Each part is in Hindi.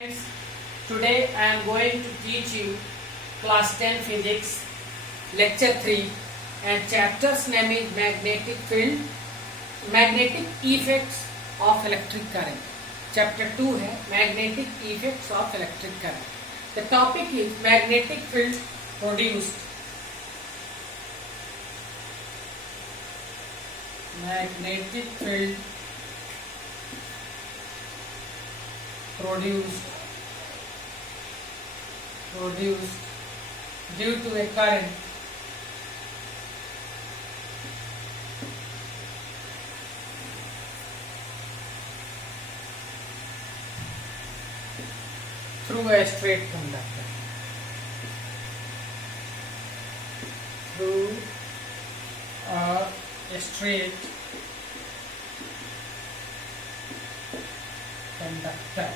Friends, today I am going to teach you class 10 physics lecture 3 and chapter's name is magnetic field, magnetic effects of electric current. Chapter 2 है magnetic effects of electric current. The topic is magnetic field produced. Magnetic field produced due to a current through a straight conductor. Through a straight conductor.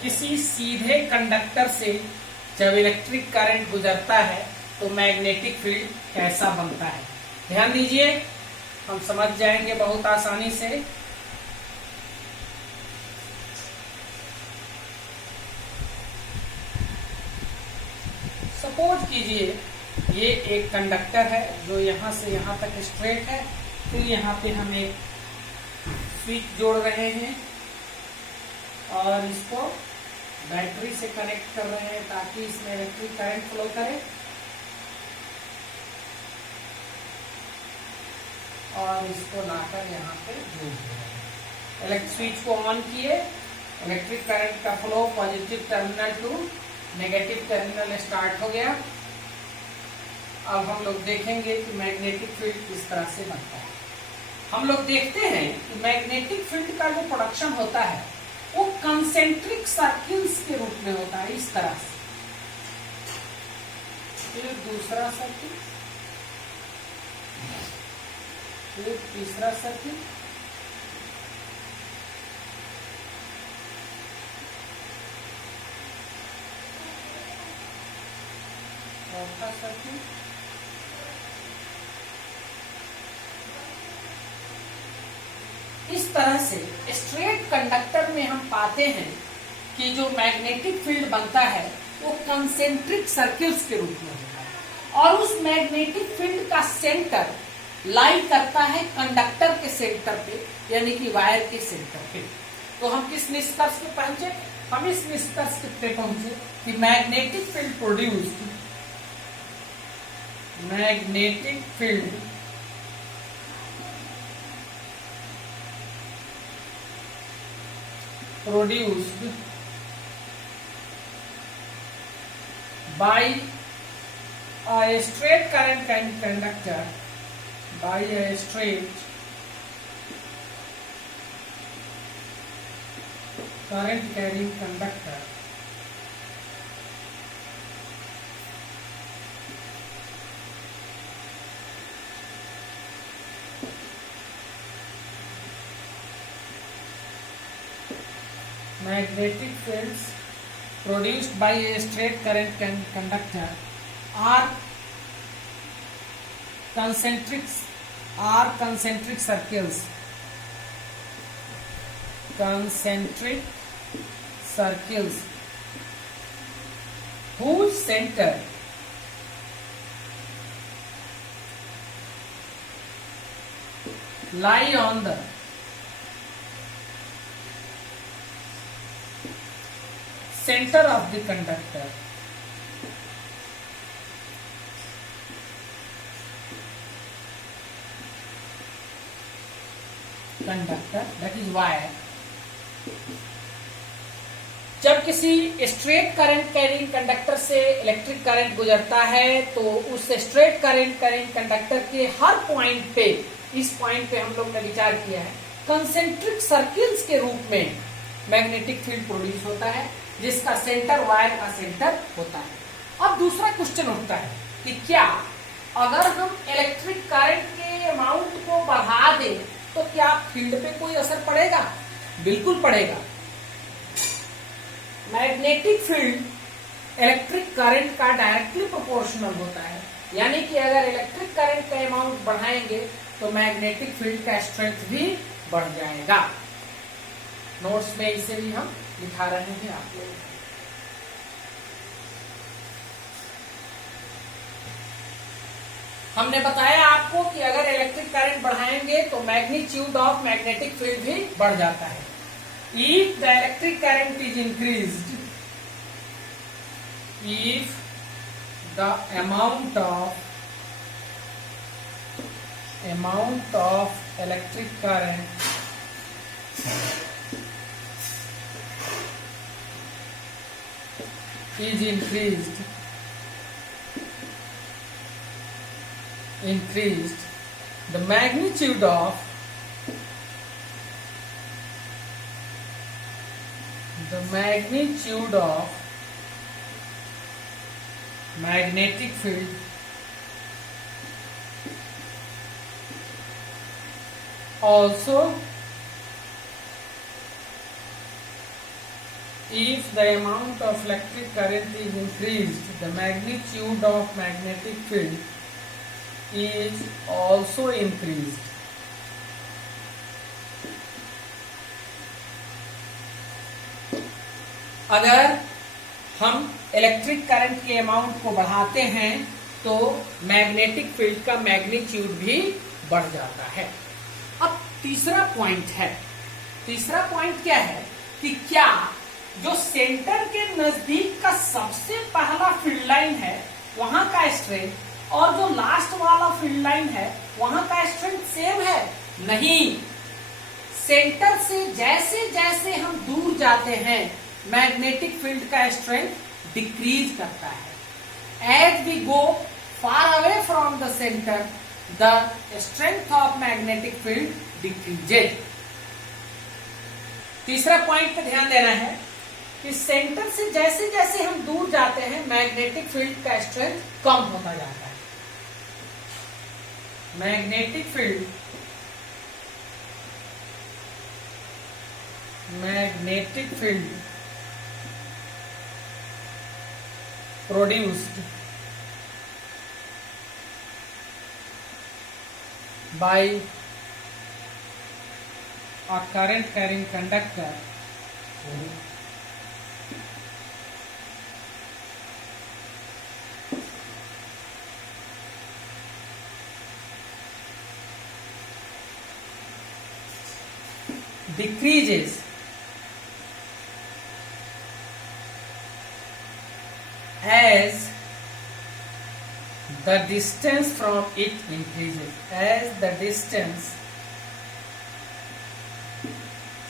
किसी सीधे कंडक्टर से जब इलेक्ट्रिक करंट गुजरता है तो मैग्नेटिक फील्ड कैसा बनता है, ध्यान दीजिए, हम समझ जाएंगे बहुत आसानी से। सपोज कीजिए ये एक कंडक्टर है जो यहां से यहां तक स्ट्रेट है, फिर यहाँ पे हम एक स्विच जोड़ रहे हैं और इसको बैटरी से कनेक्ट कर रहे हैं ताकि इसमें इलेक्ट्रिक करंट फ्लो करे, और इसको लाकर यहाँ पे जोड़ रहे हैं। स्विच को ऑन किए, इलेक्ट्रिक करंट का flow positive terminal to negative terminal start हो गया। अब हम लोग देखेंगे कि मैग्नेटिक फील्ड किस तरह से बनता है। हम लोग देखते हैं कि मैग्नेटिक फील्ड का जो प्रोडक्शन होता है वो कंसेंट्रिक सर्किल्स के रूप में होता है, इस तरह से। फिर दूसरा सर्किल, फिर तीसरा सर्किल, चौथा सर्किल, इस तरह से स्ट्रेट कंडक्टर में हम पाते हैं कि जो मैग्नेटिक फील्ड बनता है वो कंसेंट्रिक सर्किल्स के रूप में होता है, और उस मैग्नेटिक फील्ड का सेंटर लाई करता है कंडक्टर के सेंटर पे, यानी कि वायर के सेंटर पे। तो हम किस निष्कर्ष पे पहुंचे? हम इस निष्कर्ष पे पहुंचे कि magnetic field produced by a straight current conductor, by a straight current carrying conductor magnetic fields produced by a straight current conductor are concentric circles, whose center lie on the center of the conductor. That is wire. जब किसी स्ट्रेट करंट कैरिंग कंडक्टर से इलेक्ट्रिक करंट गुजरता है तो उस स्ट्रेट करंट कैरिंग कंडक्टर के हर पॉइंट पे, इस पॉइंट पे हम लोग ने विचार किया है, कंसेंट्रिक सर्किल्स के रूप में मैग्नेटिक फील्ड प्रोड्यूस होता है, जिसका सेंटर वायर का सेंटर होता है। अब दूसरा क्वेश्चन उठता है कि क्या अगर हम इलेक्ट्रिक करंट के अमाउंट को बढ़ा दें तो क्या फील्ड पे कोई असर पड़ेगा? बिल्कुल पड़ेगा। मैग्नेटिक फील्ड इलेक्ट्रिक करंट का डायरेक्टली प्रोपोर्शनल होता है, यानी कि अगर इलेक्ट्रिक करंट का अमाउंट बढ़ाएंगे तो मैग्नेटिक फील्ड का स्ट्रेंथ भी बढ़ जाएगा। नोट्स में इसे भी हम लिखा रहे हैं आप लोग। हमने बताया आपको कि अगर इलेक्ट्रिक करंट बढ़ाएंगे तो मैग्नीट्यूड ऑफ मैग्नेटिक फील्ड भी बढ़ जाता है। If the electric current is increased, if the amount of electric current is increased, the magnitude of magnetic field also, if the amount of electric current is increased, the magnitude of magnetic field is also increased. अगर हम इलेक्ट्रिक करंट के अमाउंट को बढ़ाते हैं तो मैग्नेटिक फील्ड का मैग्नीट्यूड भी बढ़ जाता है। अब तीसरा पॉइंट क्या है कि क्या जो सेंटर के नजदीक का सबसे पहला फील्ड लाइन है वहां का स्ट्रेंथ और जो लास्ट वाला फील्ड लाइन है वहां का स्ट्रेंथ सेम है? नहीं, सेंटर से जैसे जैसे हम दूर जाते हैं मैग्नेटिक फील्ड का स्ट्रेंथ डिक्रीज करता है। As we go far away from the centre the strength of magnetic field decreases. तीसरा पॉइंट पे ध्यान देना है कि सेंटर से जैसे जैसे हम दूर जाते हैं मैग्नेटिक फील्ड का स्ट्रेंथ कम होता जाता है। Magnetic field produced by a current carrying conductor decreases as the distance from it increases. As the distance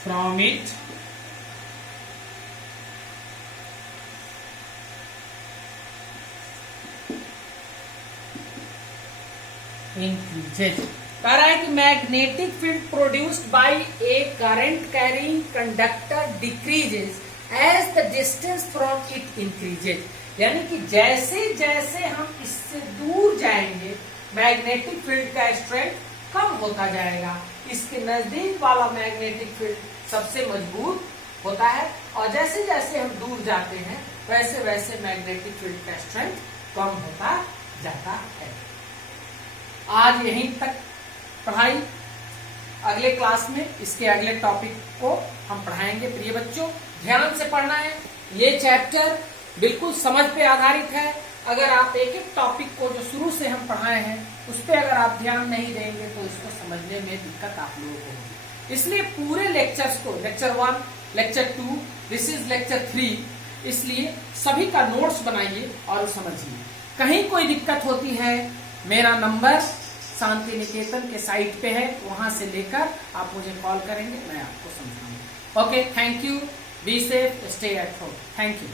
from it increases. कह रहा है कि magnetic field produced by a current carrying conductor decreases as the distance from it increases. यानी कि जैसे जैसे हम इससे दूर जाएंगे मैग्नेटिक फील्ड का स्ट्रेंथ कम होता जाएगा। इसके नजदीक वाला मैग्नेटिक फील्ड सबसे मजबूत होता है और जैसे जैसे हम दूर जाते हैं वैसे वैसे मैग्नेटिक फील्ड का स्ट्रेंथ कम होता जाता है। आज यहीं तक पढ़ाई, अगले क्लास में इसके अगले टॉपिक को हम पढ़ाएंगे। प्रिय बच्चों, ध्यान से पढ़ना है। ये चैप्टर बिल्कुल समझ पे आधारित है। अगर आप एक एक टॉपिक को जो शुरू से हम पढ़ाए हैं उस पर अगर आप ध्यान नहीं देंगे तो इसको समझने में दिक्कत आप लोगों को होगी। इसलिए पूरे लेक्चर्स को, lecture 1, lecture 2, this is lecture 3, इसलिए सभी का नोट्स बनाइए और समझिए। कहीं कोई दिक्कत होती है, मेरा नंबर शांति निकेतन के साइट पे है, वहां से लेकर आप मुझे कॉल करेंगे, मैं आपको समझाऊंगा। Okay, thank you, be safe, stay at home. Thank you.